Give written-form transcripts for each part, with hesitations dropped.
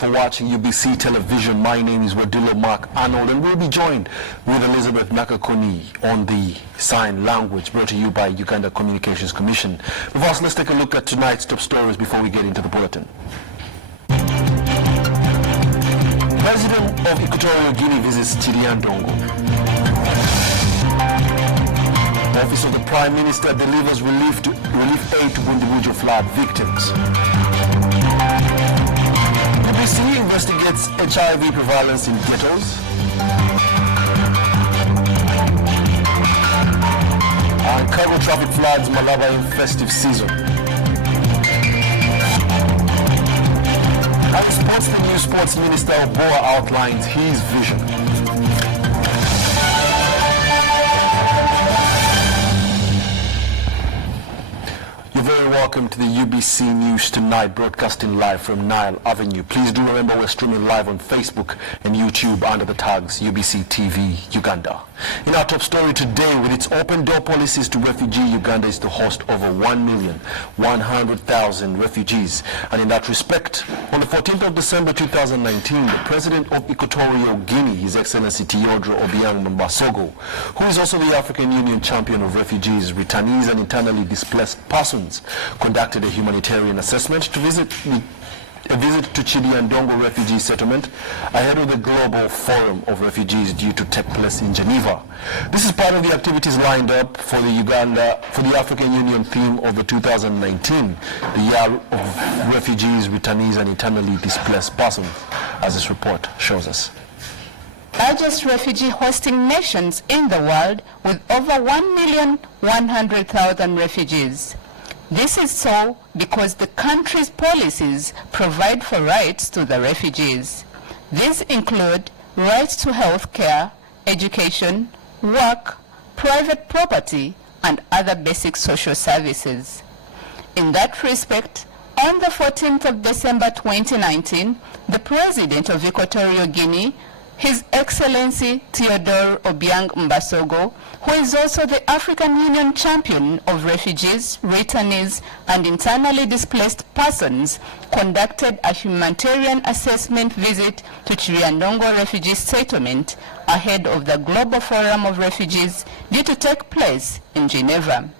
you for watching UBC Television. My name is Wadilo Mark Arnold, and we'll be joined with Elizabeth Nakakoni on the sign language, brought to you by Uganda Communications Commission. But first, let's take a look at tonight's top stories before we get into the bulletin. President of Equatorial Guinea visits Chiriandongo. Office of the Prime Minister delivers relief aid to Bundibujo flood victims. UBC investigates HIV prevalence in ghettos. And cargo traffic floods Malaba in festive season. At sports, the new sports minister of Boa outlines his vision. Very welcome to the UBC News Tonight, broadcasting live from Nile Avenue. Please do remember we're streaming live on Facebook and YouTube under the tags UBC TV Uganda. In our top story today, with its open door policies to refugee, Uganda is to host over 1,100,000 refugees. And in that respect, on the 14th of December 2019, the President of Equatorial Guinea, His Excellency Teodoro Obiang Mbasogo, who is also the African Union Champion of Refugees, Returnees and Internally Displaced Persons, conducted a humanitarian assessment to visit to Chiriandongo refugee settlement ahead of the Global Forum of Refugees due to take place in Geneva. This is part of the activities lined up for the African Union theme of the 2019, the Year of Refugees, Returnees and Internally Displaced Persons, as this report shows us. Largest refugee hosting nations in the world with over 1,100,000 refugees. This is so because the country's policies provide for rights to the refugees. These include rights to health care, education, work, private property, and other basic social services. In that respect, on the 14th of December 2019, the President of Equatorial Guinea, His Excellency Teodoro Obiang Mbasogo, who is also the African Union Champion of Refugees, Returnees, and Internally Displaced Persons, conducted a humanitarian assessment visit to Chiriandongo Refugee Settlement ahead of the Global Forum of Refugees due to take place in Geneva.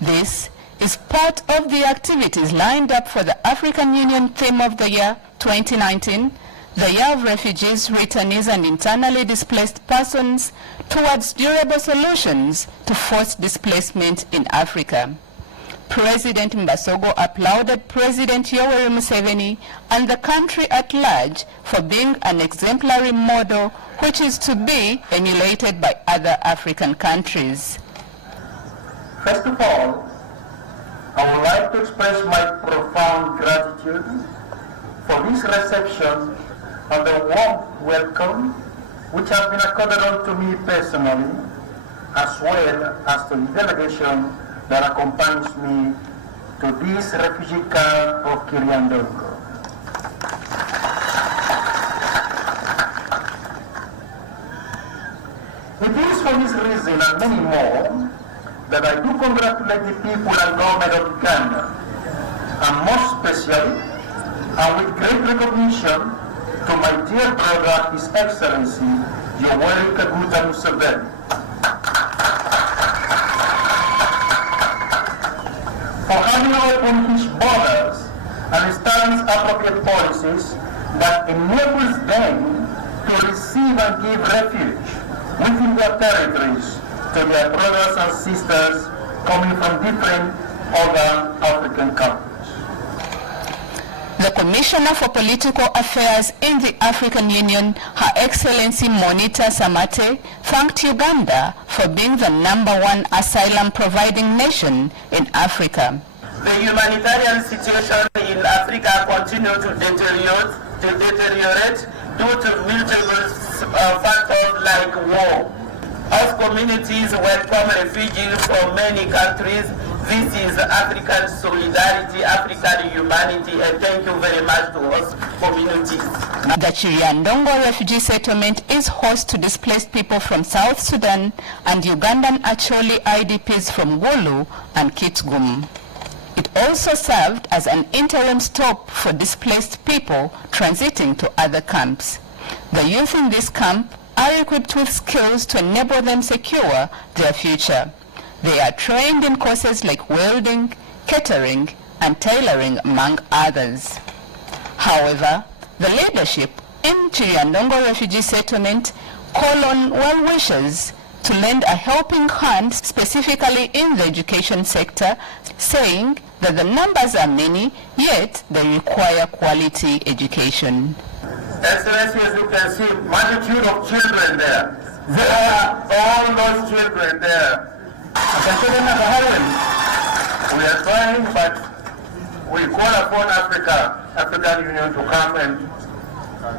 This is part of the activities lined up for the African Union theme of the year 2019, the Year of Refugees, Returnees and Internally Displaced Persons towards durable solutions to forced displacement in Africa. President Mbasogo applauded President Yoweri Museveni and the country at large for being an exemplary model which is to be emulated by other African countries. First of all, I would like to express my profound gratitude for this reception and the warm welcome which has been accorded unto me personally, as well as to the delegation that accompanies me to this refugee camp of Chiriandongo. It is for this reason and many more that I do congratulate the people and government of Uganda, and most especially, and with great recognition, to my dear brother, His Excellency, Yoweri Kaguta Museveni, for having opened his borders and established appropriate policies that enables them to receive and give refuge within their territories to their brothers and sisters coming from different other African countries. The Commissioner for Political Affairs in the African Union, Her Excellency Monita Samate, thanked Uganda for being the #1 asylum-providing nation in Africa. The humanitarian situation in Africa continues to deteriorate due to multiple factors like war. As communities welcome refugees from many countries, this is African solidarity, African humanity, and thank you very much to us communities. The Chiriandongo refugee settlement is host to displaced people from South Sudan and Ugandan Acholi IDPs from Gulu and Kitgum. It also served as an interim stop for displaced people transiting to other camps. The youth in this camp are equipped with skills to enable them secure their future. They are trained in courses like welding, catering, and tailoring, among others. However, the leadership in Chiriandongo refugee settlement call on well-wishers to lend a helping hand, specifically in the education sector, saying that the numbers are many, yet they require quality education. Excellency, as you can see, multitude of children there. There are all those children there. We are trying, but we call upon African Union to come and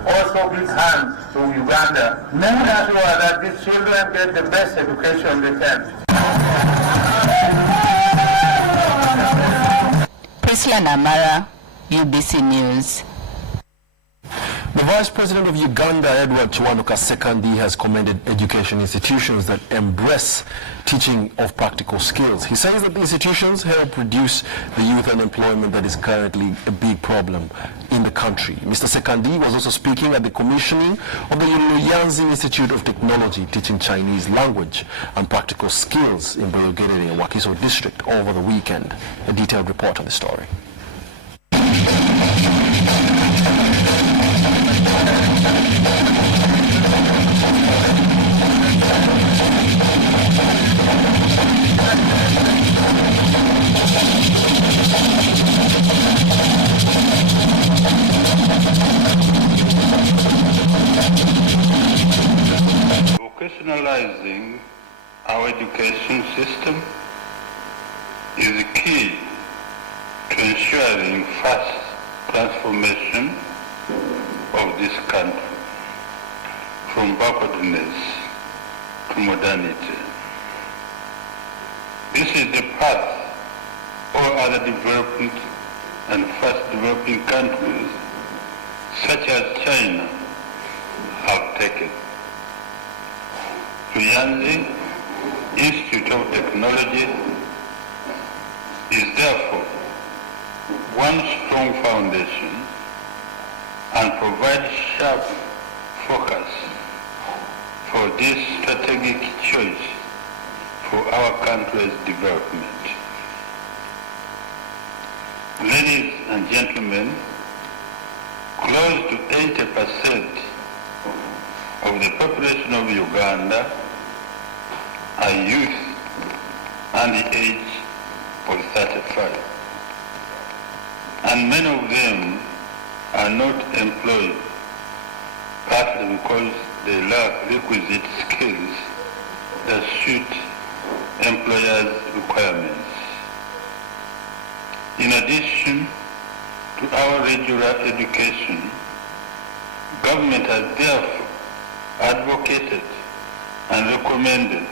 also give hands to Uganda. Make sure that these children get the best education they can. Priscilla Namara, UBC News. The Vice President of Uganda, Edward Kiwanuka II, has commended education institutions that embrace teaching of practical skills. He says that the institutions help reduce the youth unemployment that is currently a big problem in the country. Mr. Sekandi was also speaking at the commissioning of the Luyanzi Institute of Technology, teaching Chinese language and practical skills in Berugere, Wakiso district over the weekend. A detailed report on the story. Vocationalizing our education system is key to ensuring fast transformation of this country from backwardness to modernity. This is the path all other developing and fast developing countries such as China have taken. Luyanzi Institute of Technology is therefore one strong foundation and provides sharp focus for this strategic choice for our country's development. Ladies and gentlemen, close to 80% of the population of Uganda are youth under the age of 35. And many of them are not employed, partly because they lack requisite skills that suit employers' requirements. In addition to our regular education, government has therefore advocated and recommended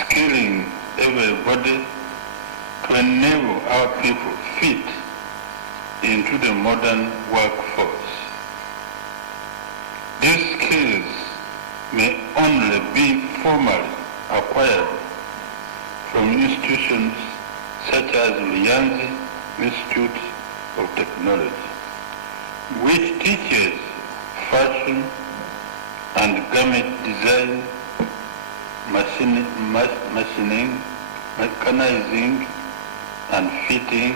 skilling everybody to enable our people fit into the modern workforce. These skills may only be formally acquired from institutions such as Luyanzi Institute of Technology, which teaches fashion and garment design, machining, mechanizing and fitting,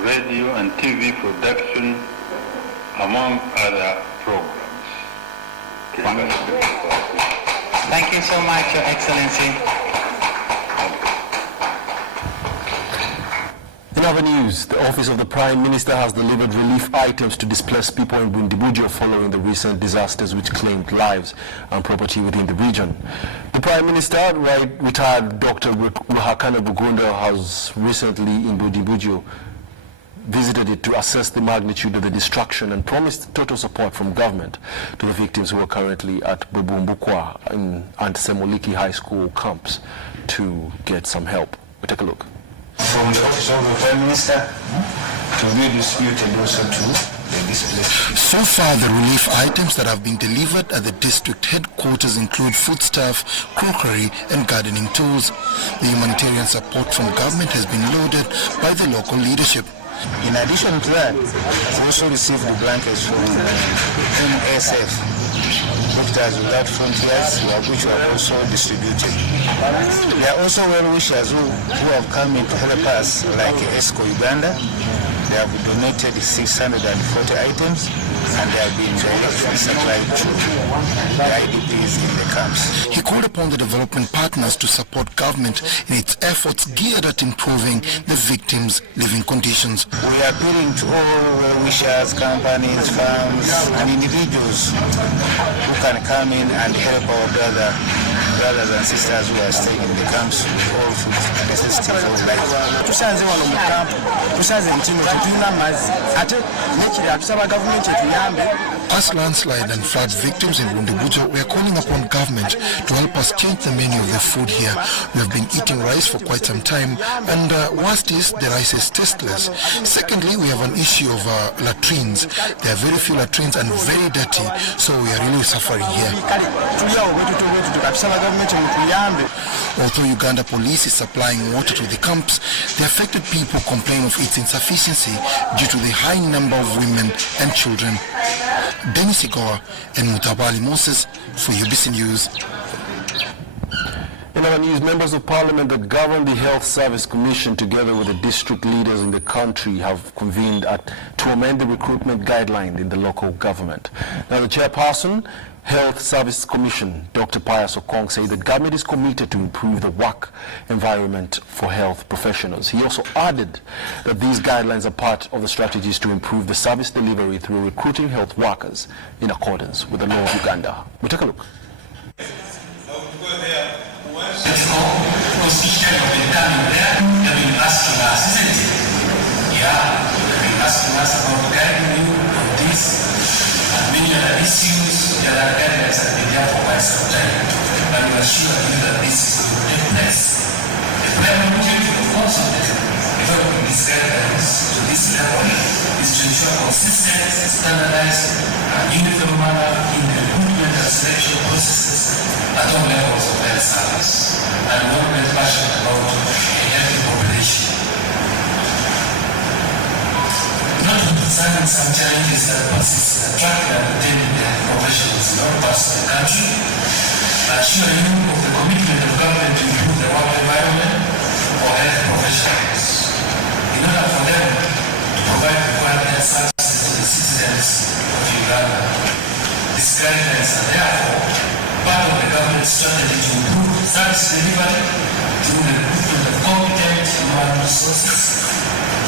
radio and TV production, among other programs. Thank you so much, Your Excellency. In other news, the Office of the Prime Minister has delivered relief items to displaced people in Bundibujo following the recent disasters which claimed lives and property within the region. The Prime Minister, retired Dr. Ruhakana Bugunda, has recently in Bundibujo visited it to assess the magnitude of the destruction and promised total support from government to the victims who are currently at Bubumbukwa and Semoliki High School camps to get some help. We take a look. From the Office of the Prime Minister, to redistribute and also to the displaced. So far, the relief items that have been delivered at the district headquarters include foodstuff, crockery, and gardening tools. The humanitarian support from government has been loaded by the local leadership. In addition to that, we also received the blankets from MSF, Doctors Without Frontiers, which were also distributed. There are also well-wishers who have come in to help us, like ESCO Uganda. They have donated 640 items, and they have been directly supplied to the IDPs in the camps. He called upon the development partners to support government in its efforts geared at improving the victims' living conditions. We are appealing to all well-wishers, companies, firms, and individuals who can come in and help our brothers and sisters who are staying in the camps with all necessities of life. Tusanze wano mu kampu, tusanze mtino tetulina amazzi ate nekiri atusaba gavumenti etuyambe. As landslide and flood victims in Bundubujo, we are calling upon government to help us change the menu of the food here. We have been eating rice for quite some time, and worst is the rice is tasteless. Secondly, we have an issue of latrines. There are very few latrines and very dirty, so we are really suffering here. Although Uganda police is supplying water to the camps, the affected people complain of its insufficiency due to the high number of women and children. Dennis Igoa and Mutabali Moses for UBC News. In our news, members of parliament that govern the Health Service Commission together with the district leaders in the country have convened to amend the recruitment guideline in the local government. Now, the chairperson, Health Service Commission, Dr. Pius Okong, said that government is committed to improve the work environment for health professionals. He also added that these guidelines are part of the strategies to improve the service delivery through recruiting health workers in accordance with the law of Uganda. We take a look. Issues that are guidelines have been there for quite some time, but we assure you that this is going to take place. The primary objective, of course, of developing these guidelines to this level is to ensure consistent, standardized, and uniform manner in the recruitment and selection processes at all levels of health service, and we want to be passionate about a healthy population. Notwithstanding some challenges that persist in attracting and retaining the professionals in all parts of the country, I assure you of the commitment of government to improve the work environment for health professionals in order for them to provide required health services to the citizens of Uganda. These guidelines are therefore part of the government's strategy to improve service delivery through the recruitment of competent human resources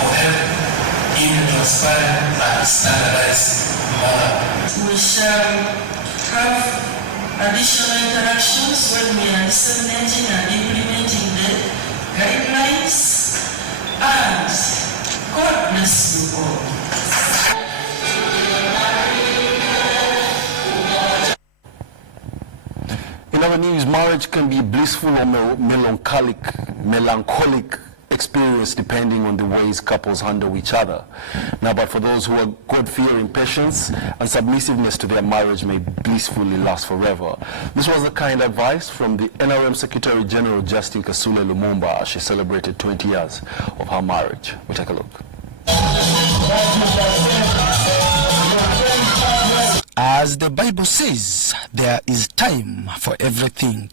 for health in a transparent and standardized manner. We shall have additional interactions when we are disseminating and implementing the guidelines, and God bless you all. In our news, marriage can be blissful or melancholic experience depending on the ways couples handle each other. Now, but for those who are God-fearing, patience and submissiveness to their marriage may blissfully last forever. This was the kind advice from the NRM Secretary General Justin Kasule Lumumba as she celebrated 20 years of her marriage. We'll take a look. As the Bible says, there is time for everything.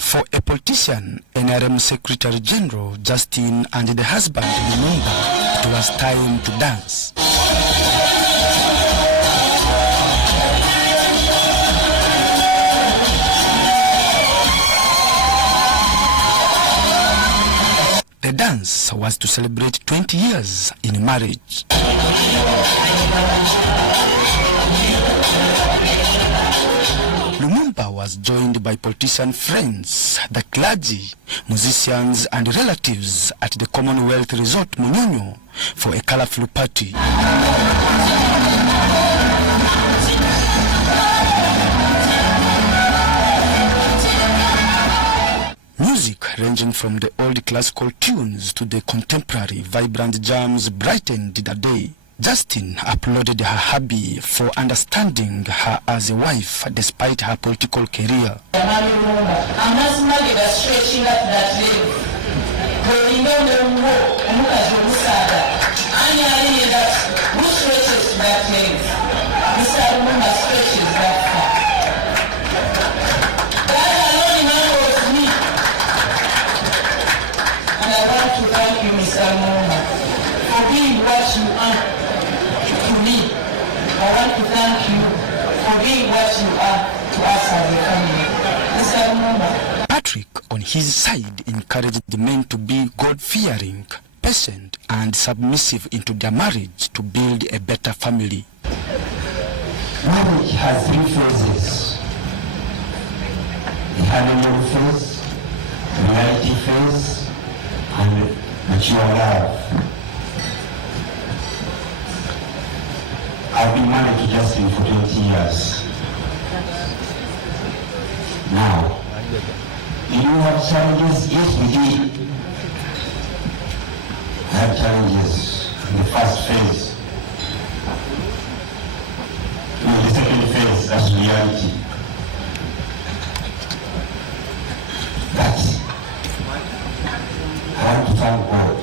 For a politician, NRM Secretary General Justin and the husband Lumumba, it was time to dance. The dance was to celebrate 20 years in marriage. Lumumba was joined by politician friends, the clergy, musicians and relatives at the Commonwealth Resort Munyonyo for a colorful party. Music ranging from the old classical tunes to the contemporary vibrant jams brightened the day. Justin applauded her hubby for understanding her as a wife despite her political career. I want to thank you for being what you are to us as a family. Patrick, on his side, encouraged the men to be God-fearing, patient, and submissive into their marriage to build a better family. Marriage has 3 phases: the honeymoon phase, reality phase, and mature love. I've been married to Justin for 20 years. Now, do you have challenges? Yes, we did. I had challenges in the first phase. In the second phase, that's reality. But I want to thank God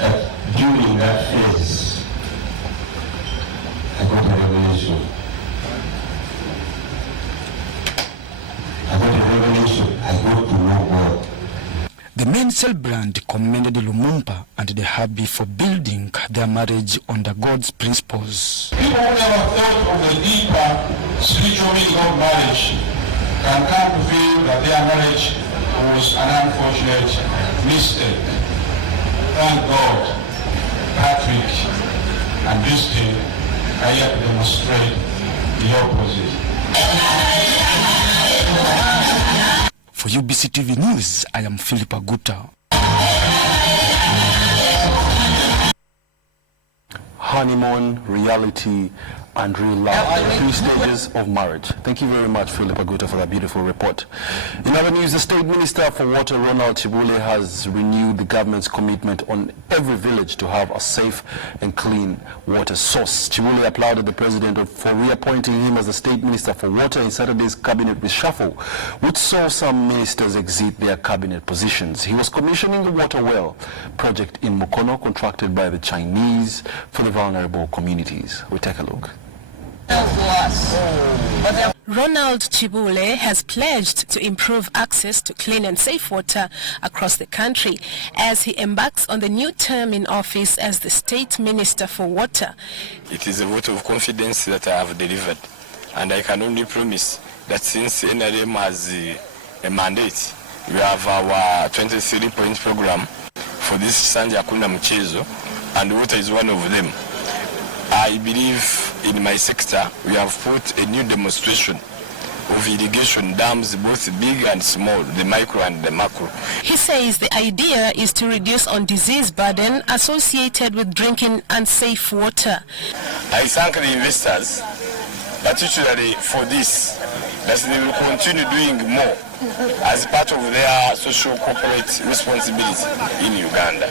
that during that phase, I got a revelation. I got to know God. The main celebrant commended Lumumba and the hubby for building their marriage under God's principles. People who never thought of the deeper spiritual meaning of marriage can come to feel that their marriage was an unfortunate mistake. Thank God, Patrick and Justin are here to demonstrate the opposite. For UBC TV News, I am Philip Aguta. Honeymoon, reality, and real love. The 3 stages of marriage. Thank you very much, Philip Aguta, for that beautiful report. In other news, the State Minister for Water, Ronald Chibule, has renewed the government's commitment on every village to have a safe and clean water source. Chibule applauded the President for reappointing him as the State Minister for Water in Saturday's cabinet reshuffle, which saw some ministers exit their cabinet positions. He was commissioning the water well project in Mukono, contracted by the Chinese for the vulnerable communities. We take a look. Ronald Chibule has pledged to improve access to clean and safe water across the country as he embarks on the new term in office as the State Minister for Water. It is a vote of confidence that I have delivered, and I can only promise that since NRM has a mandate, we have our 23-point program for this Sanja Kuna Mchezo, and water is one of them. I believe in my sector we have put a new demonstration of irrigation dams, both big and small, the micro and the macro. He says the idea is to reduce on disease burden associated with drinking unsafe water. I thank the investors, particularly for this, that they will continue doing more as part of their social corporate responsibility in Uganda.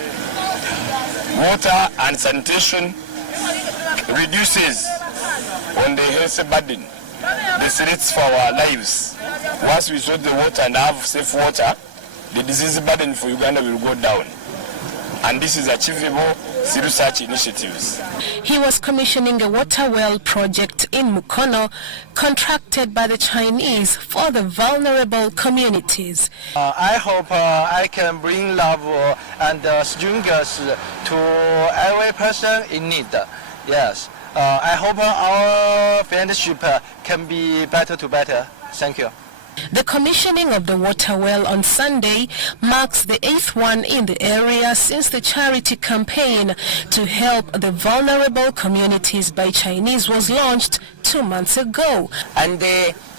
Water and sanitation reduces on the health burden, the threats for our lives. Once we sort the water and have safe water, the disease burden for Uganda will go down. And this is achievable through such initiatives. He was commissioning a water well project in Mukono, contracted by the Chinese for the vulnerable communities. I hope I can bring love and strength to every person in need. Yes. I hope our friendship can be better to better. Thank you. The commissioning of the water well on Sunday marks the 8th one in the area since the charity campaign to help the vulnerable communities by Chinese was launched 2 months ago. And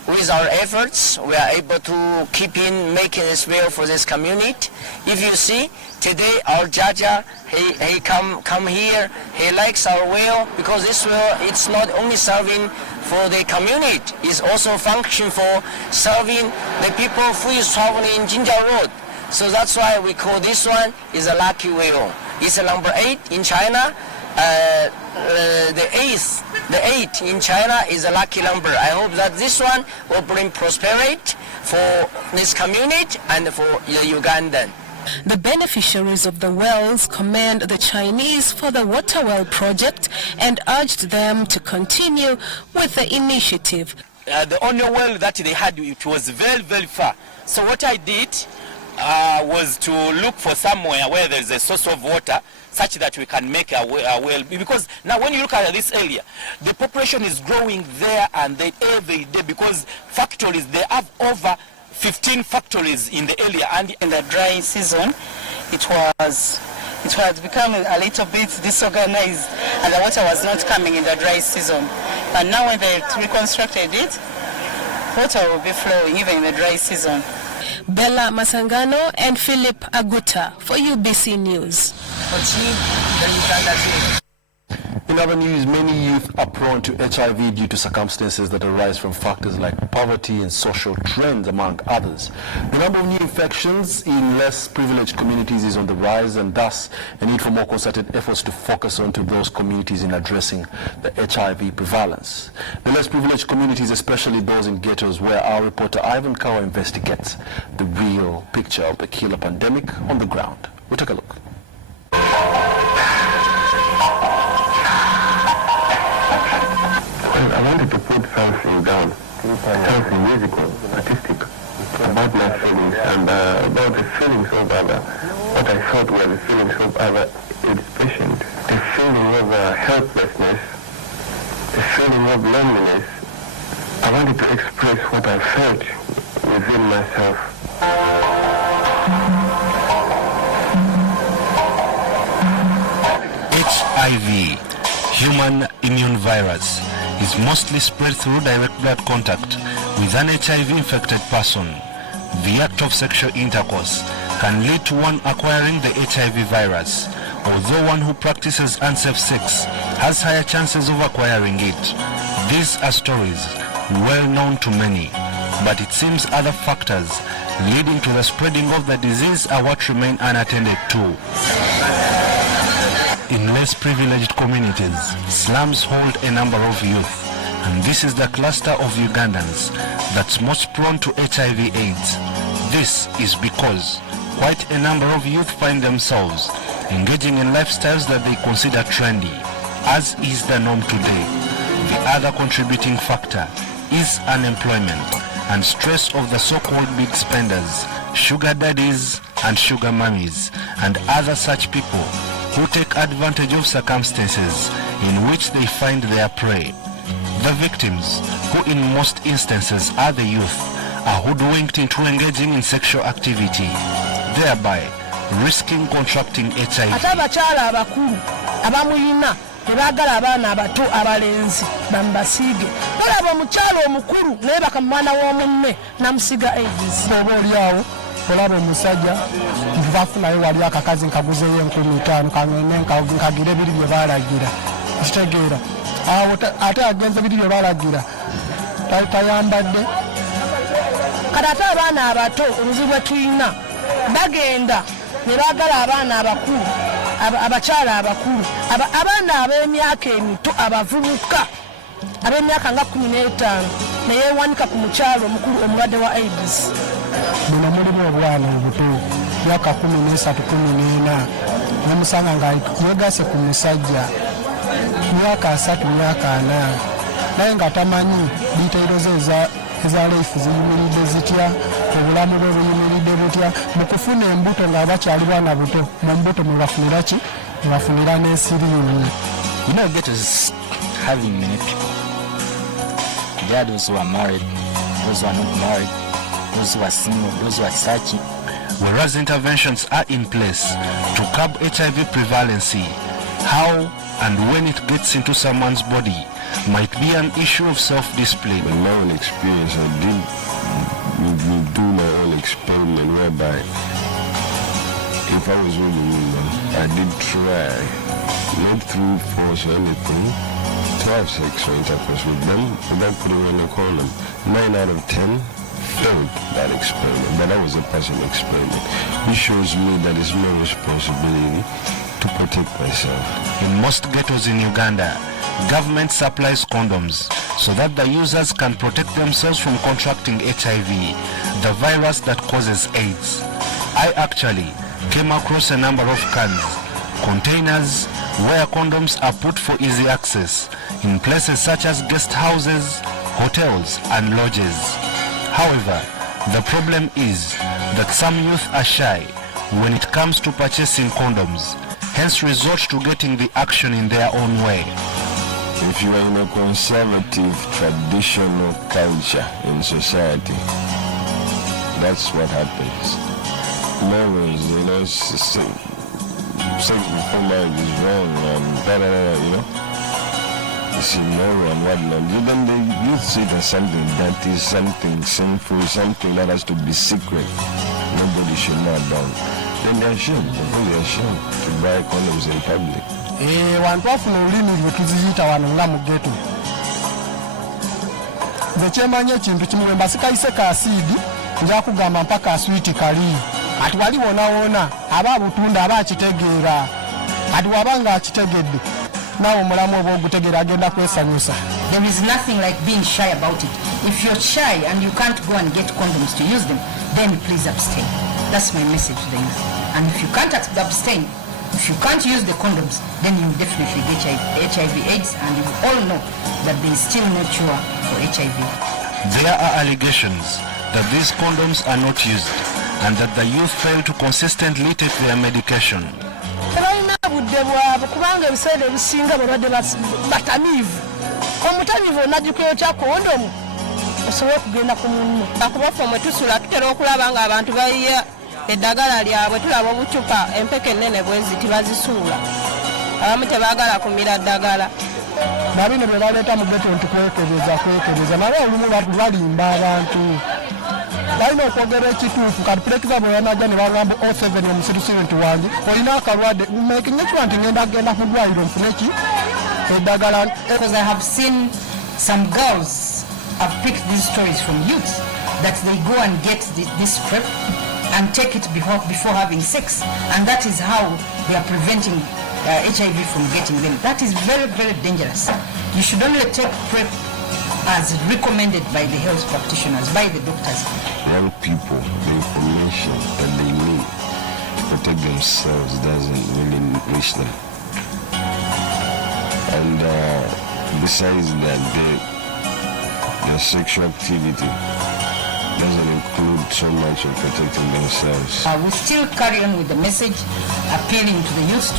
with our efforts, we are able to keep in making this well for this community. If you see, today our Jaja, he come here, he likes our well because this well, it's not only serving for the community, it's also function for serving the people who is traveling in Jinja Road. So that's why we call this one is a lucky well. It's a number 8 in China. The 8 in China is a lucky number. I hope that this one will bring prosperity for this community and for the Ugandan. The beneficiaries of the wells commend the Chinese for the water well project and urged them to continue with the initiative. The only well that they had, it was very, very far. So what I did was to look for somewhere where there is a source of water such that we can make a well. Because now when you look at this area, the population is growing there and there every day because factories, they have over 15 factories in the area. And in the dry season, it has become a little bit disorganized and the water was not coming in the dry season. But now when they reconstructed it, water will be flowing even in the dry season. Bella Masangano and Philip Aguta for UBC News. In other news, many youth are prone to HIV due to circumstances that arise from factors like poverty and social trends, among others. The number of new infections in less privileged communities is on the rise, and thus a need for more concerted efforts to focus onto those communities in addressing the HIV prevalence. The less privileged communities, especially those in ghettos, where our reporter Ivan Kawa investigates the real picture of the killer pandemic on the ground. We'll take a look. I wanted to put something down, something musical, artistic, about my feelings and about the feelings of what I thought were the feelings of other AIDS patients. The feeling of helplessness, the feeling of loneliness. I wanted to express what I felt within myself. HIV, human immune virus, is mostly spread through direct blood contact with an HIV-infected person. The act of sexual intercourse can lead to one acquiring the HIV virus, although one who practices unsafe sex has higher chances of acquiring it. These are stories well known to many, but it seems other factors leading to the spreading of the disease are what remain unattended to. In less privileged communities, slums hold a number of youth, and this is the cluster of Ugandans that's most prone to HIV/AIDS. This is because quite a number of youth find themselves engaging in lifestyles that they consider trendy, as is the norm today. The other contributing factor is unemployment and stress of the so-called big spenders, sugar daddies and sugar mummies, and other such people who take advantage of circumstances in which they find their prey. The victims, who in most instances are the youth, are hoodwinked into engaging in sexual activity, thereby risking contracting HIV. Ate abakyala abakulu abamuyina tebagala abaana abato abalenzi bambasiige balaba omukyala omukulu naye bakamwana w'omunne namusiga AIDS. Oba oliawo olaba omusajja ntibafunayo wali akakazi nkaguzeyo 15,000 kangende nkagire ebiri bye baalagira kitegeera awo ate agenza ebiri bye baalagira tayambadde kati ate abaana abato obuzibu bwe tulina bagenda ne baagala abaana abakulu abakyala abakulu abaana ab'emyaka emito abavubuka ab'emyaka nga 15 neyeewanika ku mukyalo omukulu omulwadde wa AIDS. Buno mulimu obwana obuto myaka 13 14 nomusanga nga yegase ku musajja myaka 3 myaka 4 naye nga tamanyi detailo ze eza life ziyimiridde zitya obulamu bwe buyimiridde butya mu kufuna embuto nga bakyali bwana buto mu mbuto mwe bafunira ki bafunira n'ensirimu. You know, ghettos having many people. There are those who are married, those who are not married, those who are single, those who are searching. Whereas interventions are in place to curb HIV prevalency, How and when it gets into someone's body might be an issue of self-discipline. In my own experience, I did do my own experiment whereby if I was with a woman, I did try, not through force or anything, to have sexual intercourse with them without putting on a condom. 9 out of 10 failed that experiment, but that was a personal experiment, which shows me that it's my responsibility to protect myself. In most ghettos in Uganda, government supplies condoms so that the users can protect themselves from contracting HIV, the virus that causes AIDS. I actually came across a number of cans, containers where condoms are put for easy access in places such as guest houses, hotels and lodges. However, the problem is that some youth are shy when it comes to purchasing condoms, hence resort to getting the action in their own way. If you are in a conservative, traditional culture in society, that's what happens. Morals, you know, sex before marriage is wrong and you know, it's immoral and whatnot. Then the youth see it as something that is something sinful, something that has to be secret. Nobody should know about. Then they're ashamed, they're ashamed to buy condoms in public. Wantu wafuna olulimi lwe tuziyita wano nga mu ghetto. Nze kyemanya ekintu kimu wemba sikayise ka asidi nja kugamba mpaka aswiti kali. Ati wali wona aba abutunda aba akitegeera. Ati wabanga akitegedde nawe omulamu oba ogutegeera agenda kwesanyusa. There is nothing like being shy about it. If you're shy and you can't go and get condoms to use them, then please abstain. That's my message to the youth. And if you can't abstain, if you can't use the condoms, then you will definitely get HIV/AIDS, and you all know that there is still no cure for HIV. There are allegations that these condoms are not used and that the youth fail to consistently take their medication. Tebalina budde bwabwe kubanga ebiseera ebisinga balwadde batamiivu. Omutamiivu onagikuyokya kondomu osobole okugenda ku munno. Akubafa mwe tusula tutera okulaba nga abantu bayiya eddagala lyabwe, tulaba obucupa empeke ennene bwezi tibazisuula. Abamu tebaagala kumira ddagala. Nabino bwe baleeta mu ghetto nti kwekebeza naye olumu balimba abantu. Balina okwogera ekituufu kati pulekiza bwe banajja ne bagamba O7 omusirusirenti wange olina akalwadde making sure nti ngenda ku ddwaliro nfune ki eddagala. Because I have seen some girls have picked these stories from youth that they go and get this PrEP and take it before having sex, and that is how they are preventing HIV from getting them. That is very, very dangerous. You should only take PrEP as recommended by the health practitioners, by the doctors. Young people, the information that they need to protect themselves doesn't really reach them. And besides that, their sexual activity doesn't include so much of protecting themselves. We still carry on with the message, appealing to the youth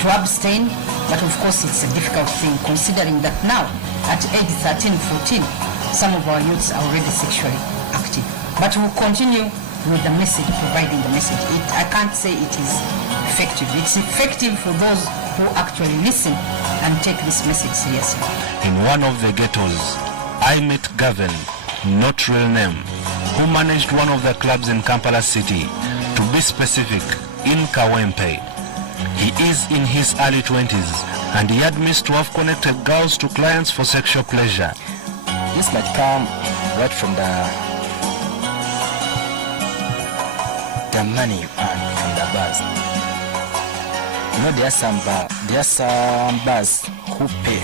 to abstain, but of course it's a difficult thing considering that now at age 13, 14, some of our youths are already sexually active. But we'll continue with the message, providing the message. I can't say it is effective. It's effective for those who actually listen and take this message seriously. In one of the ghettos, I met Gavin, not real name, who managed one of the clubs in Kampala City, to be specific, in Kawempe. He is in his early 20s and he admits to have connected girls to clients for sexual pleasure. This might come right from the money you earn from the bars. You know, there are some bars who pay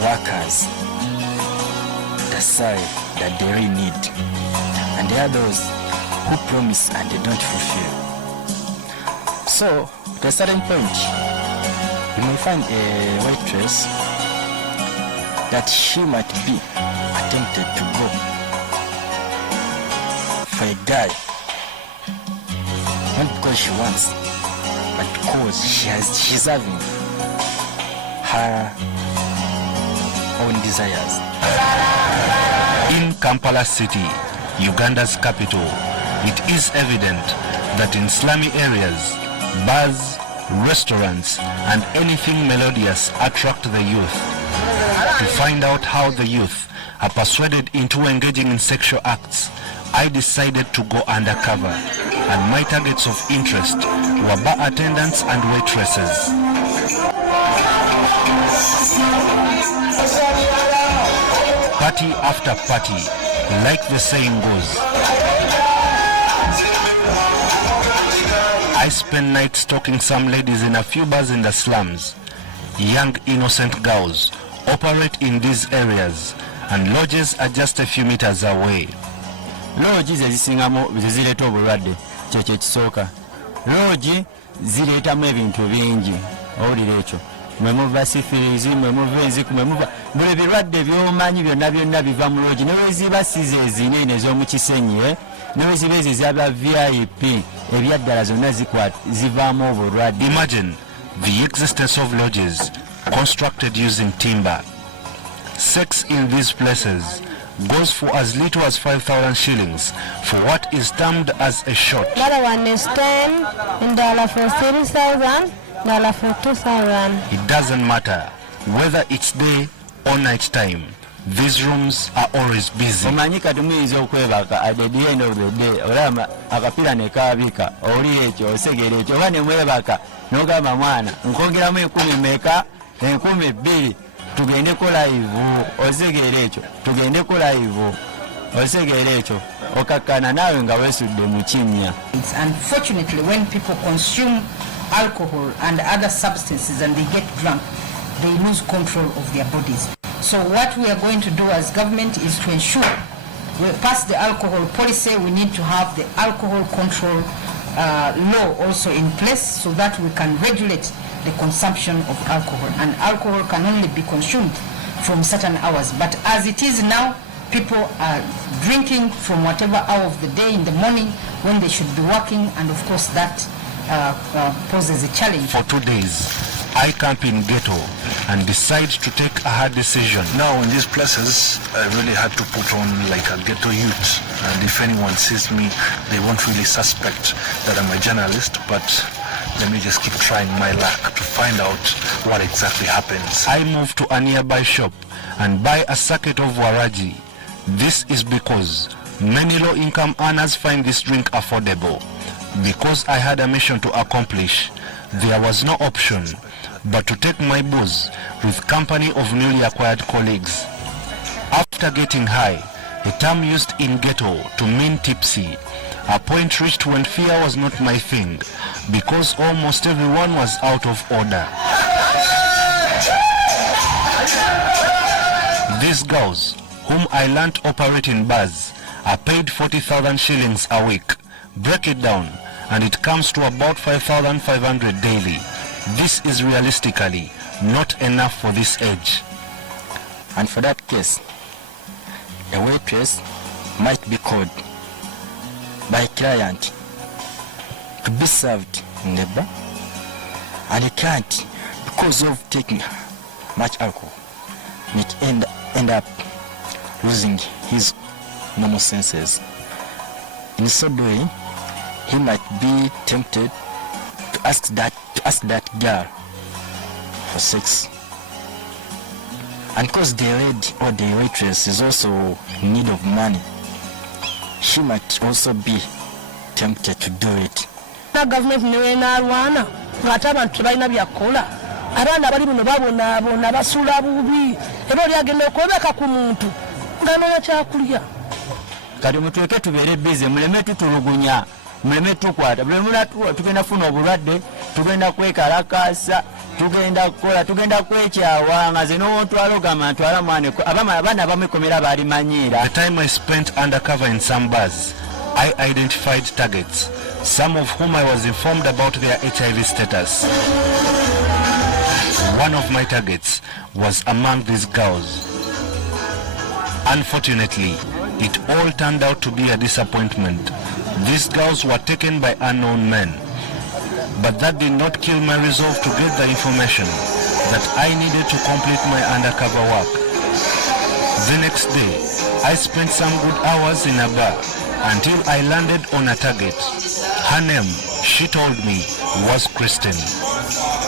workers the salary that they really need, and there are those who promise and they don't fulfill. So, at a certain point, you may find a waitress that she might be attempted to go for a guy, not because she wants, but because she's having her own desires. In Kampala City, Uganda's capital, it is evident that in slummy areas, bars, restaurants, and anything melodious attract the youth. To find out how the youth are persuaded into engaging in sexual acts, I decided to go undercover, and my targets of interest were bar attendants and waitresses. Party after party, like the saying goes. I spend nights stalking some ladies in a few bars in the slums. Young innocent girls operate in these areas, and lodges are just a few meters away. Lodges ezisingamu zireeta obulwadde kyekyo ekisooka. Lodge zireetamu ebintu bingi, owulira ekyo. Mwe muva sifirizi, mwe muva enziku, mwe muva buli birwadde by'omanyi byonna biva mu lodge. Ne bwe ziba size ezinene ez'omu kisenyi, ne bwe ziba ezo ez'aba VIP, ebyaddala zonna zivaamu obulwadde. Imagine the existence of lodges constructed using timber. Sex in these places goes for as little as 5,000 shillings for what is termed as a shot. Another one is 10, $1 for 3,000, $1 for 2,000. It doesn't matter whether it's day or night time. These rooms are always busy. Omanyi kati muyinza okwebaka at the end of the day, olaba akapiira ne kaabika, oli ekyo osegera ekyo, oba ne mwebaka n'ogamba mwana nkongeramu 10 meka, 2,000 tugendeko live, osegera ekyo, tugendeko live, osegera ekyo, okakkana naawe nga weesudde mu kinnya. Unfortunately, when people consume alcohol and other substances and they get drunk, they lose control of their bodies. So what we are going to do as government is to ensure we pass the alcohol policy. We need to have the alcohol control law also in place so that we can regulate the consumption of alcohol. And alcohol can only be consumed from certain hours. But as it is now, people are drinking from whatever hour of the day in the morning when they should be working, and of course that poses a challenge. For 2 days, I camp in ghetto and decide to take a hard decision. Now in these places, I really had to put on like a ghetto youth, and if anyone sees me, they won't really suspect that I'm a journalist, but let me just keep trying my luck to find out what exactly happens. I move to a nearby shop and buy a sachet of waraji. This is because many low-income earners find this drink affordable. Because I had a mission to accomplish, there was no option but to take my booze with company of newly acquired colleagues. After getting high, a term used in ghetto to mean tipsy, a point reached when fear was not my thing, because almost everyone was out of order. These girls, whom I learnt operate in bars, are paid 40,000 shillings a week. Break it down, and it comes to about 5,500 daily. This is realistically not enough for this age. And for that case, a waitress might be called by a client to be served in the bar, and he can't because of taking much alcohol. It end up losing his normal senses. In so doing, he might be tempted to ask that girl for sex. And because the lady or the waitress is also in need of money, she might also be tempted to do it. Na government niwe nalwana ng'ate abantu tebalina byakola, abaana bali muno babona basula bubi, era oli agenda okwebaka ku muntu ng'anoonya kyakulya. Kati mutweke tubeere bize, muleme tutulugunya, muleme tukwata, muleme tugenda funa obulwadde, tugenda kwekalakasa, tugenda kukola, tugenda kwekyawa nga ze n'otwala ogamba ntwala mwana, abaana abamukomera balimanyiira. The time I spent undercover in some bars, I identified targets, some of whom I was informed about their HIV status. One of my targets was among these girls. Unfortunately, it all turned out to be a disappointment. These girls were taken by unknown men. But that did not kill my resolve to get the information that I needed to complete my undercover work. The next day, I spent some good hours in a bar until I landed on a target. Her name, she told me, was Kristen.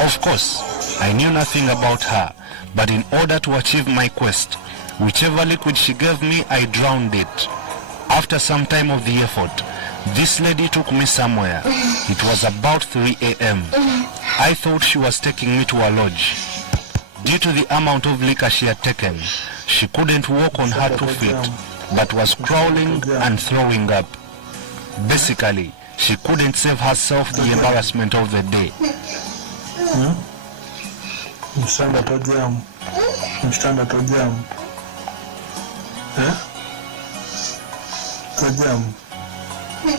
Of course, I knew nothing about her, but in order to achieve my quest, whichever liquid she gave me, I drowned it. After some time of the effort, this lady took me somewhere. It was about 3 a.m. I thought she was taking me to a lodge. Due to the amount of liquor she had taken, she couldn't walk on her 2 feet, but was crawling and throwing up. Basically, she couldn't save herself the embarrassment of the day.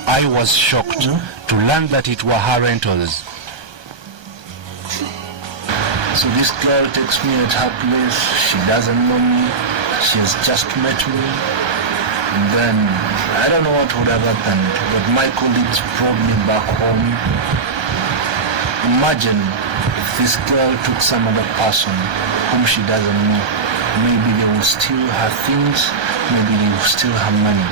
I was shocked to learn that it were her rentals. So this girl takes me at her place, she doesn't know me, she has just met me, and then I don't know what would have happened, but my colleagues brought me back home. Imagine if this girl took some other person whom she doesn't know, maybe they will steal her things, maybe they will steal her money.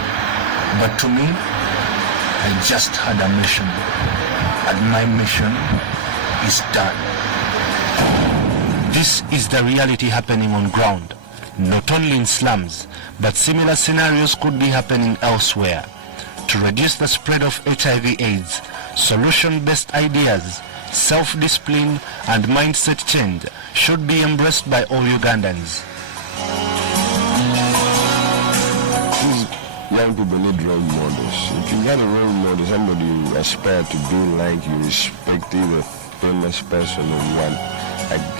But to me, I just had a mission, and my mission is done. This is the reality happening on ground, not only in slums, but similar scenarios could be happening elsewhere. To reduce the spread of HIV/AIDS, solution-based ideas, self-discipline and mindset change should be embraced by all Ugandans. These young people need role models. If you got a role model, somebody you aspire to be like, you respect, either famous person or what,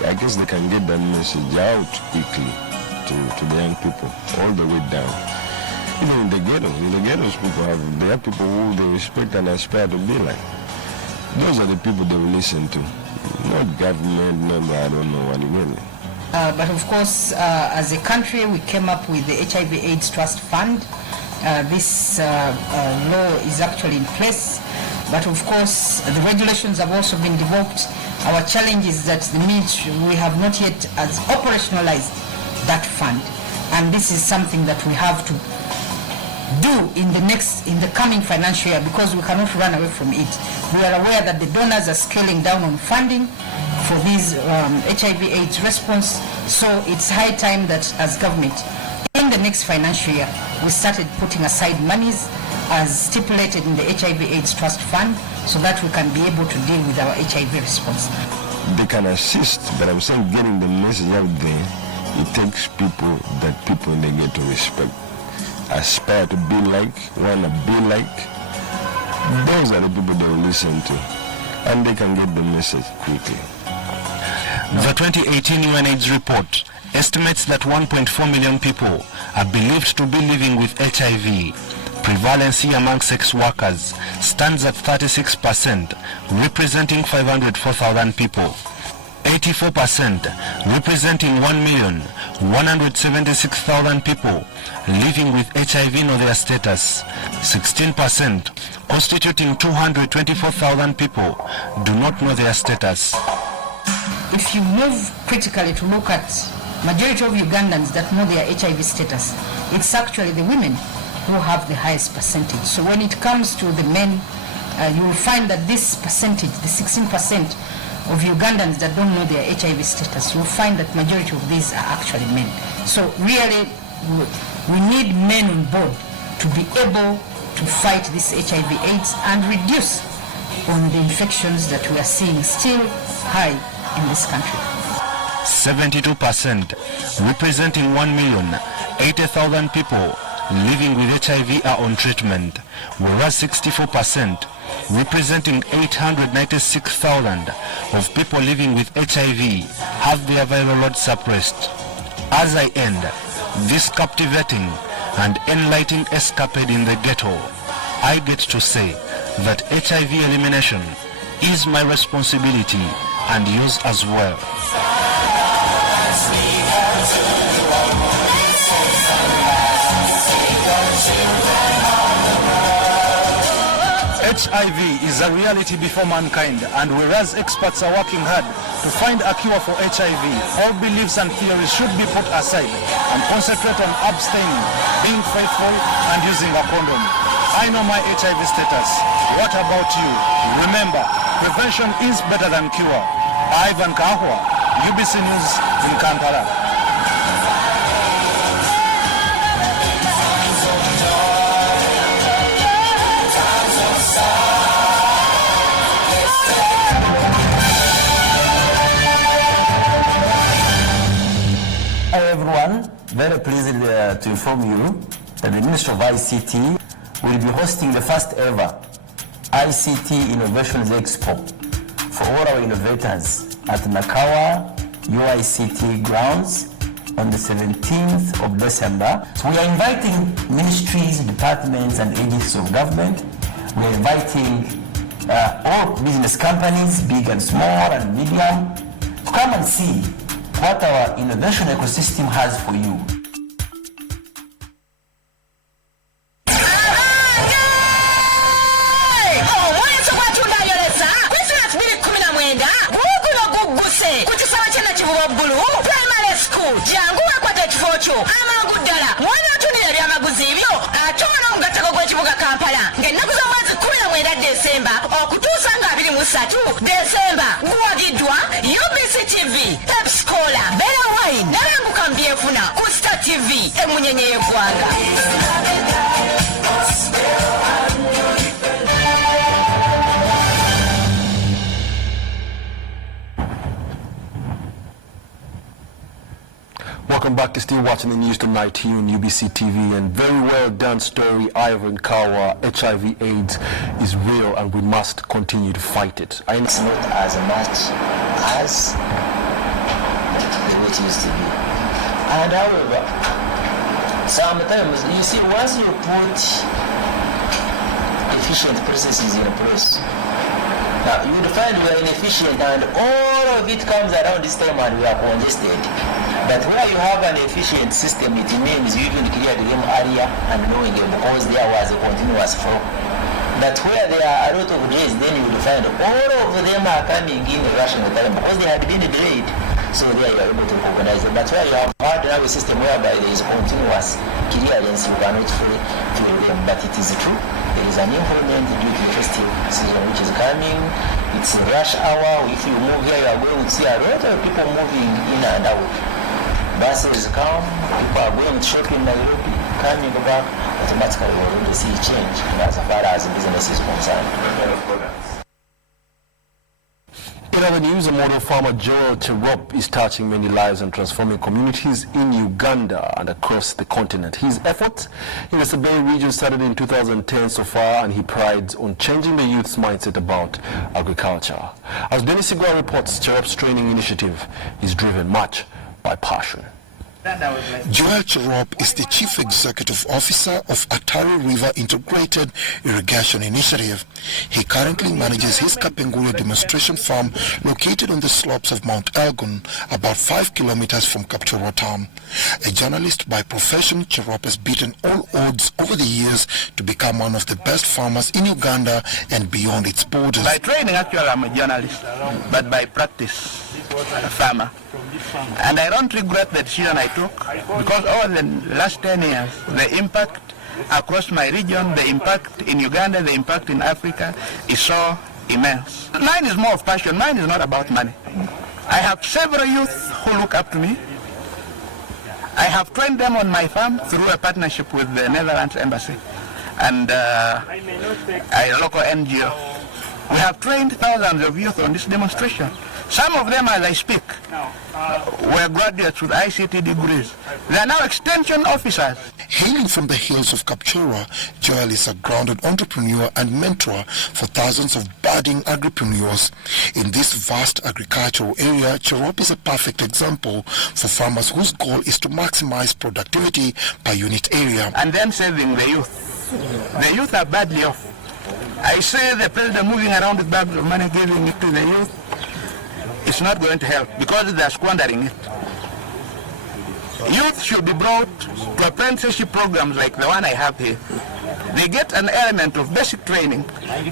I guess they can get that message out quickly to the young people, all the way down. Even in the ghettos they have people who they respect and aspire to be like. Those are the people they will listen to. Not government, no, I don't know what really. But of course, as a country, we came up with the HIV/AIDS Trust Fund. This law is actually in place. But of course, the regulations have also been developed. Our challenge is that we have not yet operationalized that fund. And this is something that we have to do in the coming financial year, because we cannot run away from it. We are aware that the donors are scaling down on funding for these HIV/AIDS response. So it's high time that as government, in the next financial year, we started putting aside monies as stipulated in the HIV/AIDS Trust Fund, so that we can be able to deal with our HIV response. They can assist, but I'm saying getting the message out there, it takes people that people in the ghetto respect, aspire to be like, want to be like. Those are the people they will listen to, and they can get the message quickly. The 2018 UNAIDS report estimates that 1.4 million people are believed to be living with HIV. Prevalency among sex workers stands at 36%, representing 504,000 people. 84%, representing 1,176,000 people living with HIV know their status. 16%, constituting 224,000 people, do not know their status. If you move critically to look at majority of Ugandans that know their HIV status, it's actually the women who have the highest percentage. So when it comes to the men, you will find that this percentage, the 16% of Ugandans that don't know their HIV status, you'll find that majority of these are actually men. So really, we need men on board to be able to fight this HIV/AIDS and reduce on the infections that we are seeing still high in this country. 72%, representing 1,080,000 people living with HIV are on treatment, whereas 64%, representing 896,000 of people living with HIV, have their viral load suppressed. As I end this captivating and enlightening escapade in the ghetto, I get to say that HIV elimination is my responsibility and yours as well. HIV is a reality before mankind, and whereas experts are working hard to find a cure for HIV, all beliefs and theories should be put aside and concentrate on abstaining, being faithful, and using a condom. I know my HIV status. What about you? Remember, prevention is better than cure. Ivan Kahwa, UBC News in Kampala. Hi everyone, very pleased to inform you that the Ministry of ICT will be hosting the first ever ICT Innovations Expo for all our innovators at Nakawa UICT grounds on the 17th of December. So we are inviting ministries, departments and agencies of government. We are inviting all business companies, big and small and medium, to come and see what our innovation ecosystem has for you. December, Guagidwa, UBC TV, Pep Scholar, Bella Wine, Narangu Kambiefuna, Kusta TV, Emunyenye Kwanga. Welcome back. You're still watching the news tonight here on UBC TV, and very well done story. Ivan Kawa, HIV/AIDS is real and we must continue to fight it. It's not as much as it used to be. And however, sometimes you see, once you put efficient processes in place, now you would find we are inefficient and all of it comes around this time and we are congested. But where you have an efficient system, it means you even cleared them earlier and knowing them because there was a continuous flow. But where there are a lot of delays, then you will find all of them are coming in a rational time because they had been delayed. So there you are able to recognize them. But where you have had now a system whereby there is continuous clearance, you cannot feel them. But it is true. There is an improvement due to the festive season which is coming. It's a rush hour. If you move here, you are going to see a lot of people moving in and out. Buses come, people are going to shop in Nairobi, coming back, automatically we already see change as far as business is concerned. In other news, a model farmer, Joel Cherop, is touching many lives and transforming communities in Uganda and across the continent. His efforts in the Sabay region started in 2010 so far, and he prides on changing the youth's mindset about agriculture. As Dennis Sigwa reports, Cherop's training initiative is driven much by passion. Joel Cherop is the Chief Executive Officer of Atari River Integrated Irrigation Initiative. He currently manages his Kapengure demonstration farm located on the slopes of Mount Elgon, about 5 kilometers from Kapchorwa town. A journalist by profession, Cherop has beaten all odds over the years to become one of the best farmers in Uganda and beyond its borders. By training, actually, I'm a journalist, but by practice, a farmer. And I don't regret the decision I took, because over the last 10 years, the impact across my region, the impact in Uganda, the impact in Africa is so immense. Mine is more of passion. Mine is not about money. I have several youth who look up to me. I have trained them on my farm through a partnership with the Netherlands Embassy and a local NGO. We have trained thousands of youth on this demonstration. Some of them, as I speak, were graduates with ICT degrees. They are now extension officers. Hailing from the hills of Kapchorwa, Joel is a grounded entrepreneur and mentor for thousands of budding agripreneurs. In this vast agricultural area, Cherop is a perfect example for farmers whose goal is to maximize productivity per unit area. And then saving the youth. The youth are badly off. I say the president moving around with bags of money, giving it to the youth, it's not going to help because they are squandering it. Youth should be brought to apprenticeship programs like the one I have here. They get an element of basic training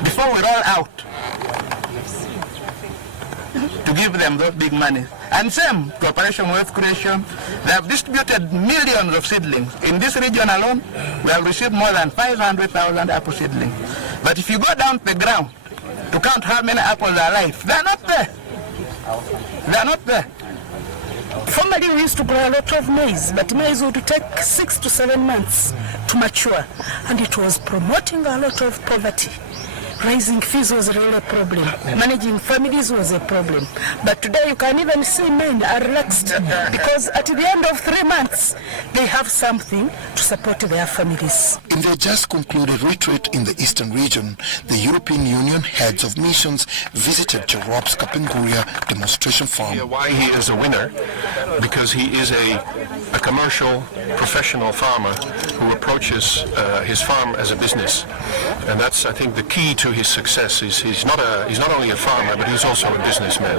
before we roll out to give them those big money. And same to Operation Wealth Creation. They have distributed millions of seedlings. In this region alone, we have received more than 500,000 apple seedlings. But if you go down to the ground to count how many apples are alive, they are not there. They are not there. Formerly we used to grow a lot of maize, but maize would take 6 to 7 months to mature, and it was promoting a lot of poverty. Raising fees was really a problem. Managing families was a problem. But today you can even see men are relaxed because at the end of 3 months, they have something to support their families. In their just concluded retreat in the eastern region, the European Union heads of missions visited Jerop's Kapenguria demonstration farm. Why he is a winner? Because he is a commercial, professional farmer who approaches his farm as a business. And that's, I think, the key to his success. He's not only a farmer, but he's also a businessman.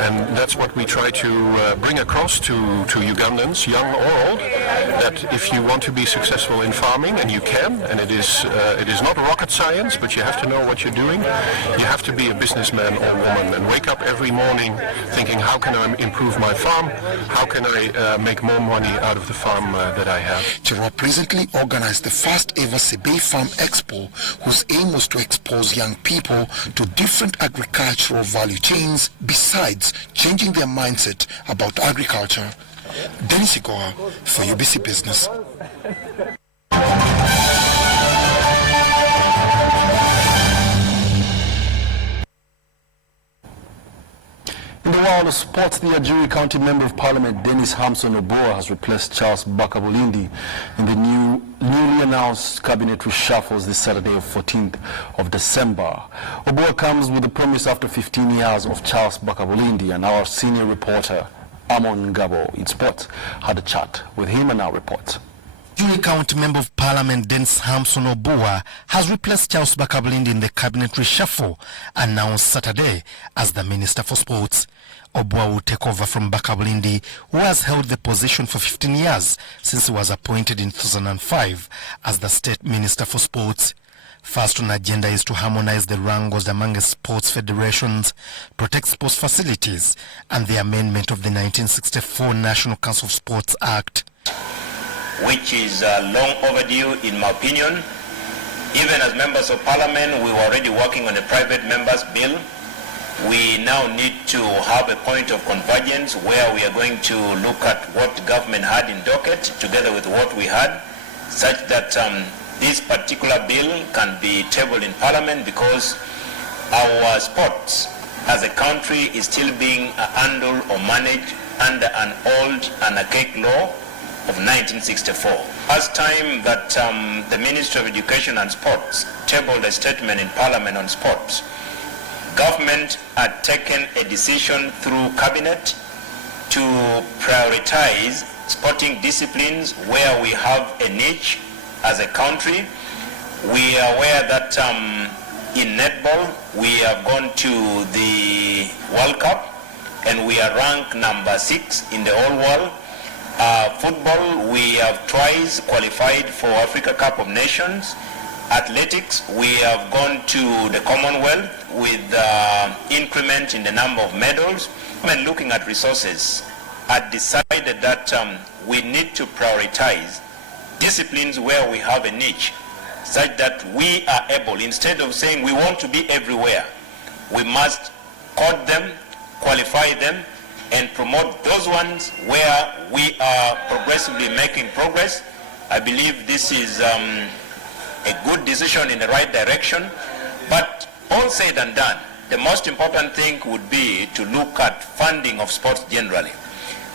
And that's what we try to bring across to Ugandans, young or old, that if you want to be successful in farming, and you can, and it is not rocket science, but you have to know what you're doing, you have to be a businessman or woman and wake up every morning thinking, how can I improve my farm? How can I make more money out of the farm that I have? Jerop recently organized the first ever Sebe Farm Expo, whose aim was to expose young people to different agricultural value chains besides changing their mindset about agriculture. Dennis Igoa for UBC Business. In the world of sports, the Ajuri County Member of Parliament Dennis Hamson Oboa has replaced Charles Bakabulindi in the newly announced cabinet reshuffles this Saturday, 14th of December. Oboa comes with a promise after 15 years of Charles Bakabulindi, and our senior reporter Amon Gabo in sports had a chat with him and our report. Ajuri County Member of Parliament Dennis Hamson Oboa has replaced Charles Bakabulindi in the cabinet reshuffle announced Saturday as the Minister for Sports. Oboa will take over from Bakabulindi, who has held the position for 15 years since he was appointed in 2005 as the State Minister for Sports. First on agenda is to harmonize the wrangles among sports federations, protect sports facilities, and the amendment of the 1964 National Council of Sports Act, which is long overdue in my opinion. Even as members of parliament, we were already working on a private members bill. We now need to have a point of convergence where we are going to look at what government had in docket together with what we had, such that this particular bill can be tabled in parliament, because our sports as a country is still being handled or managed under an old and archaic law of 1964. Last time that the Ministry of Education and Sports tabled a statement in Parliament on sports, government had taken a decision through cabinet to prioritize sporting disciplines where we have a niche as a country. We are aware that in netball we have gone to the World Cup and we are ranked number 6 in the whole world. Football, we have twice qualified for Africa Cup of Nations. Athletics, we have gone to the Commonwealth with increment in the number of medals. When looking at resources, I decided that we need to prioritize disciplines where we have a niche, such that we are able, instead of saying we want to be everywhere, we must code them, qualify them, and promote those ones where we are progressively making progress. I believe this is a good decision in the right direction. But all said and done, the most important thing would be to look at funding of sports generally.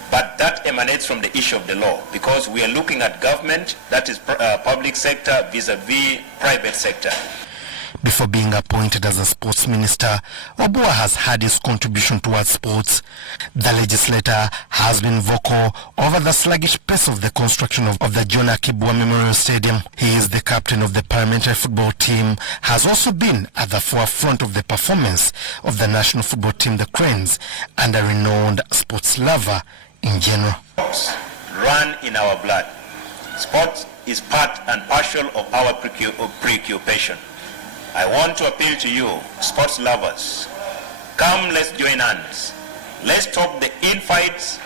But that emanates from the issue of the law, because we are looking at government, that is public sector vis-a-vis private sector. Before being appointed as a sports minister, Oboa has had his contribution towards sports. The legislator has been vocal over the sluggish pace of the construction of the John Akibwa Memorial Stadium. He is the captain of the parliamentary football team, has also been at the forefront of the performance of the national football team, the Cranes, and a renowned sports lover in general. Sports run in our blood. Sports is part and parcel of our preoccupation. I want to appeal to you, sports lovers. Come, let's join hands. Let's stop the infights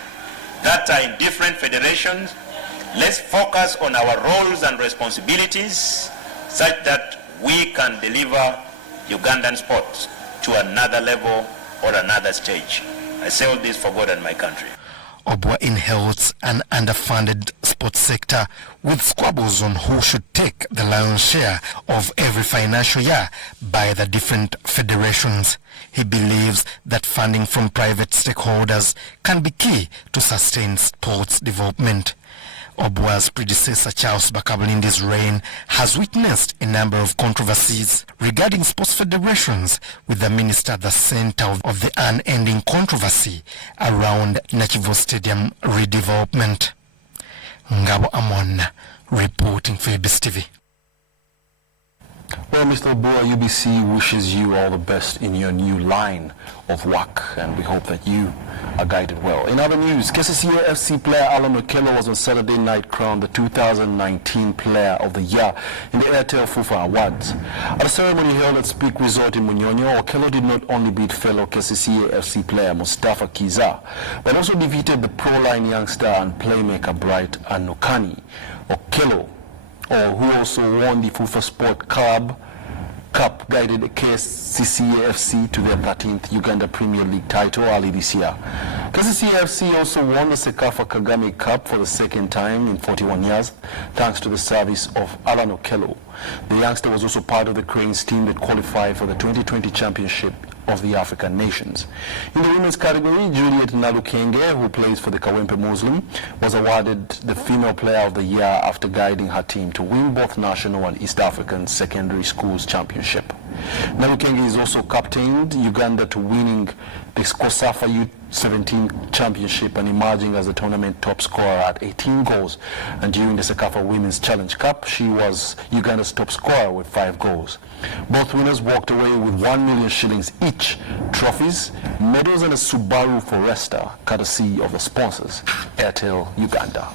that are in different federations. Let's focus on our roles and responsibilities such that we can deliver Ugandan sports to another level or another stage. I say all this for God and my country. Obwa inherits an underfunded sports sector with squabbles on who should take the lion's share of every financial year by the different federations. He believes that funding from private stakeholders can be key to sustain sports development. Obwa's predecessor Charles Bakabulindi's reign has witnessed a number of controversies regarding sports federations, with the minister at the center of the unending controversy around Nachivo Stadium redevelopment. Ngabo Amon reporting for UBC TV. Well, Mr. Obua, UBC wishes you all the best in your new line of work, and we hope that you are guided well. In other news, KCCA FC player Alan Okello was on Saturday night crowned the 2019 Player of the Year in the Airtel FUFA Awards. At a ceremony held at Speak Resort in Munyonyo, Okello did not only beat fellow KCCA FC player Mustafa Kiza, but also defeated the pro-line youngster and playmaker Bright Anukani. Okello, who also won the FUFA Sport Club Cup, guided KCCA FC to their 13th Uganda Premier League title early this year. KCCA FC also won the Sekafa Kagame Cup for the second time in 41 years, thanks to the service of Alan Okello. The youngster was also part of the Cranes team that qualified for the 2020 Championship of the African Nations. In the women's category, Juliet Nalukenge, who plays for the Kawempe Muslim, was awarded the Female Player of the Year after guiding her team to win both national and East African secondary schools championship. Nalukenge is also captained Uganda to winning the Kosafa U17 championship and emerging as the tournament top scorer at 18 goals. And during the Sekafa Women's Challenge Cup, she was Uganda's top scorer with 5 goals. Both winners walked away with 1 million shillings each, trophies, medals, and a Subaru Forester, courtesy of the sponsors, Airtel Uganda.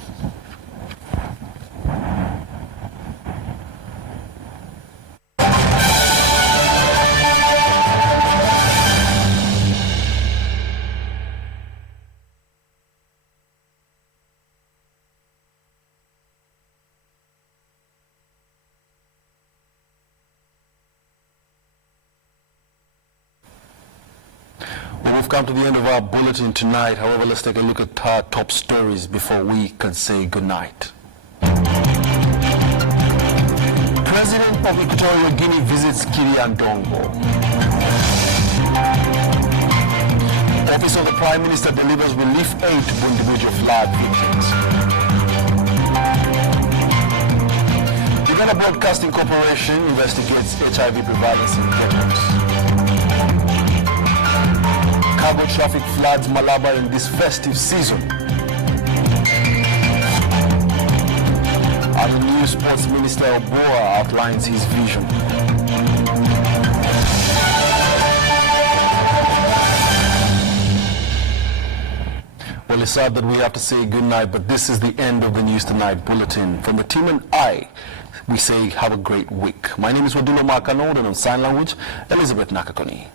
We've come to the end of our bulletin tonight. However, let's take a look at our top stories before we can say goodnight. President of Equatorial Guinea visits Kiriandongo. Office of the Prime Minister delivers relief aid to Bundibujo flood victims. Uganda Broadcasting Corporation investigates HIV prevalence in ghettos. Cargo traffic floods Malaba in this festive season. And the new sports minister Obua outlines his vision. Well, it's sad that we have to say goodnight, but this is the end of the News Tonight bulletin. From the team and I, we say have a great week. My name is Wadulo Markanod, and on sign language, Elizabeth Nakakoni.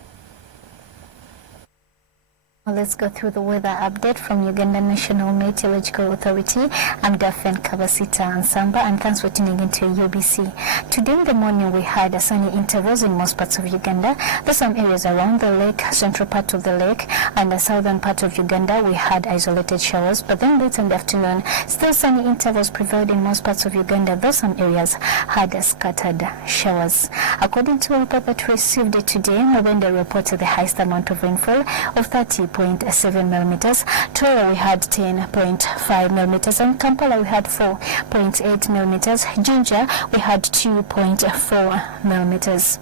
Well, let's go through the weather update from Uganda National Meteorological Authority. I'm Daphne Kabasita Ansamba, and thanks for tuning into UBC. Today in the morning we had sunny intervals in most parts of Uganda. There's some areas around the lake, central part of the lake, and the southern part of Uganda we had isolated showers, but then late in the afternoon, still sunny intervals prevailed in most parts of Uganda, though some areas had scattered showers. According to a report that we received today, Mubende reported the highest amount of rainfall of 30.7 millimeters. Tora we had 10.5 millimeters, and Kampala we had 4.8 millimeters. Jinja we had 2.4 millimeters.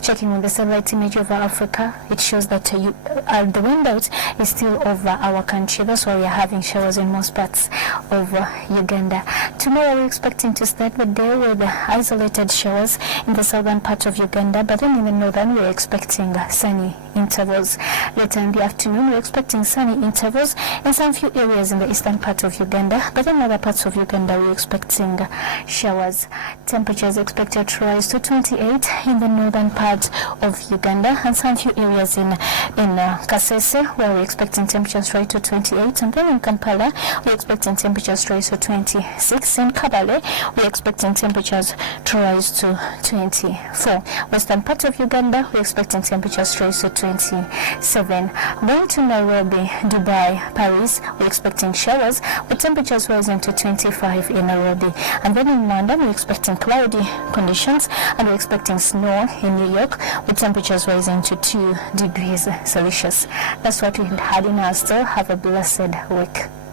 Checking on the satellite image over Africa, it shows that the wind belt is still over our country. That's why we are having showers in most parts of Uganda. Tomorrow we're expecting to start the day with isolated showers in the southern part of Uganda, but then in the northern we're expecting sunny intervals. Later in the afternoon we're expecting sunny intervals in some few areas in the eastern part of Uganda, but in other parts of Uganda we're expecting showers. Temperatures expected to rise to 28 in the northern part of Uganda, and some few areas in Kasese where we're expecting temperatures to rise to 28, and then in Kampala we're expecting temperatures to rise to 26. In Kabale we're expecting temperatures to rise to 24. Western part of Uganda we're expecting temperatures to rise to 27. Going to Nairobi, Dubai, Paris, we're expecting showers with temperatures rising to 25 in Nairobi. And then in London, we're expecting cloudy conditions and we're expecting snow in New York with temperatures rising to 2 degrees Celsius. That's what we had in our store. Have a blessed week.